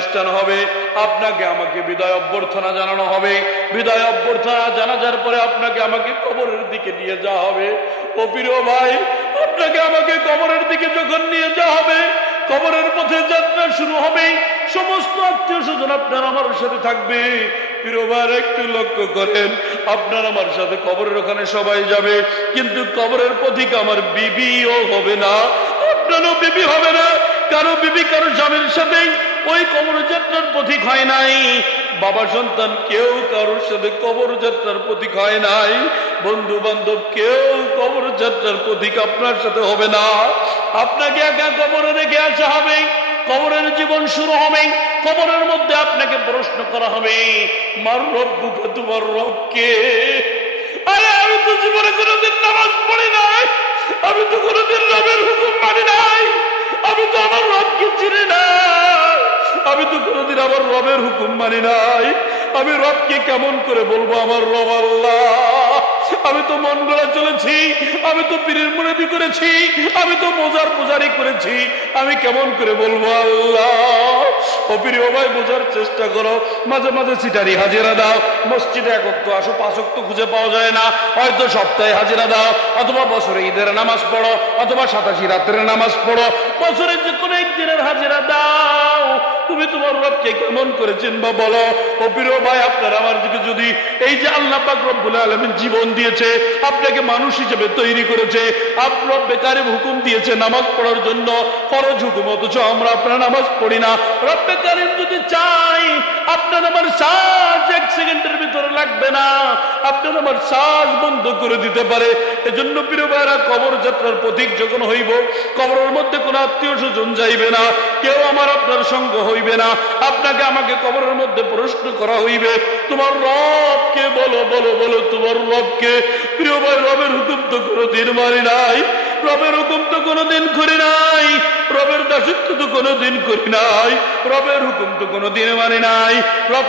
অনুষ্ঠান হবে, আপনাকে আমাকে বিদায় অভ্যর্থনা জানানো হবে। বিদায় অভ্যর্থনা জানাজার পরে আপনাকে আমাকে কবরের দিকে নিয়ে যাওয়া হবে। ও প্রিয় ভাই, আপনাকে আমাকে কবরের দিকে যখন নিয়ে যাওয়া হবে, কবরের পথে যাত্রা শুরু হবে, সমস্ত আত্মীয় স্বজন আপনার আমার সাথে থাকবে। প্রিয়বার একটু লক্ষ্য করেন, আপনার আমার সাথে কবরের ওখানে সবাই যাবে, কিন্তু কবরের পথিক আমার বিবিও হবে না, আপনারও বিবি হবে না, কারও বিবি, কারও স্বামীর সাথে ওই কবর যাত্রার পথিক হয় নাই। বাবা সন্তান কেউ কারোর সাথে কবর যাত্রার প্রতীক হয় নাই। বন্ধু বান্ধব কেউ কবর যাত্রার প্রতীক আপনার সাথে হবে না। আপনাকে একা কবরে রেখে আসা হবে। কবরের জীবন শুরু হবে। কবরের মধ্যে আপনাকে প্রশ্ন করা হবে, মার রব্বুকে তোমার রবকে আরে, আমি তো জীবনে কোনোদিন নামাজ পড়ি নাই। আমি তো কোনোদিন রবের হুকুম তো কোনোদিন আমার রবের হুকুম মানি নাই। আমি রবকে কেমন করে বলব আমার রব আল্লাহ? আমি তো মন গড়া চলেছি, আমি তো পীরের মুরবি করেছি, আমি তো মোজার পূজারি করেছি। আমি কেমন করে বলব আল্লাহ? বোঝার চেষ্টা করো। মাঝে মাঝে সিটারি হাজিরা দাও। মসজিদে একক আসো পাঁচক তো খুঁজে পাওয়া যায় না। হয়তো সপ্তাহে হাজিরা দাও, অথবা বছরে ঈদের নামাজ পড়ো, অথবা সাতাশি রাত্রের নামাজ পড়ো। বছরে যে কোনো একদিনের হাজিরা দাও। তুমি তোমার রবকে কেমন করে চিনবা বলো? ও প্রিয় ভাই, আপনার আমার দিকে যদি এই যে আল্লাহ পাক রব্বুল আলমিন জীবন দিয়েছে, আপনাকে মানুষ হিসেবে তৈরি করেছে আপনার বেকারে হুকুম দিয়েছে নামাজ পড়ার জন্য, ফরজ হুকুম অথচ আমরা আপনার নামাজ পড়ি না। রব্বে কারিম যদি চাই, আপনার আমার শ্বাস লাগবে না। আপনার আমার শ্বাস বন্ধ করে দিতে পারে। এজন্য প্রিয় ভাইরা কবর যাত্রার প্রতীক যখন হইব, কবরের মধ্যে কোনো আত্মীয় স্বজন যাইবে না, কেউ আমার আপনার সঙ্গ হইবে না। আপনাকে আমাকে কবরের মধ্যে প্রশ্ন করা হইবে, তোমার রবকে বলো বলো বলো, তোমার রবকে প্রিয় ভাই, রবের হুকুম তো কোনোদিন মারি নাই। রবের হুকুম তো কোনোদিন করি নাই। রবের দাসত্ব তো কোনোদিন করি নাই। রবের হুকুম তো কোনোদিন মানি নাই। রব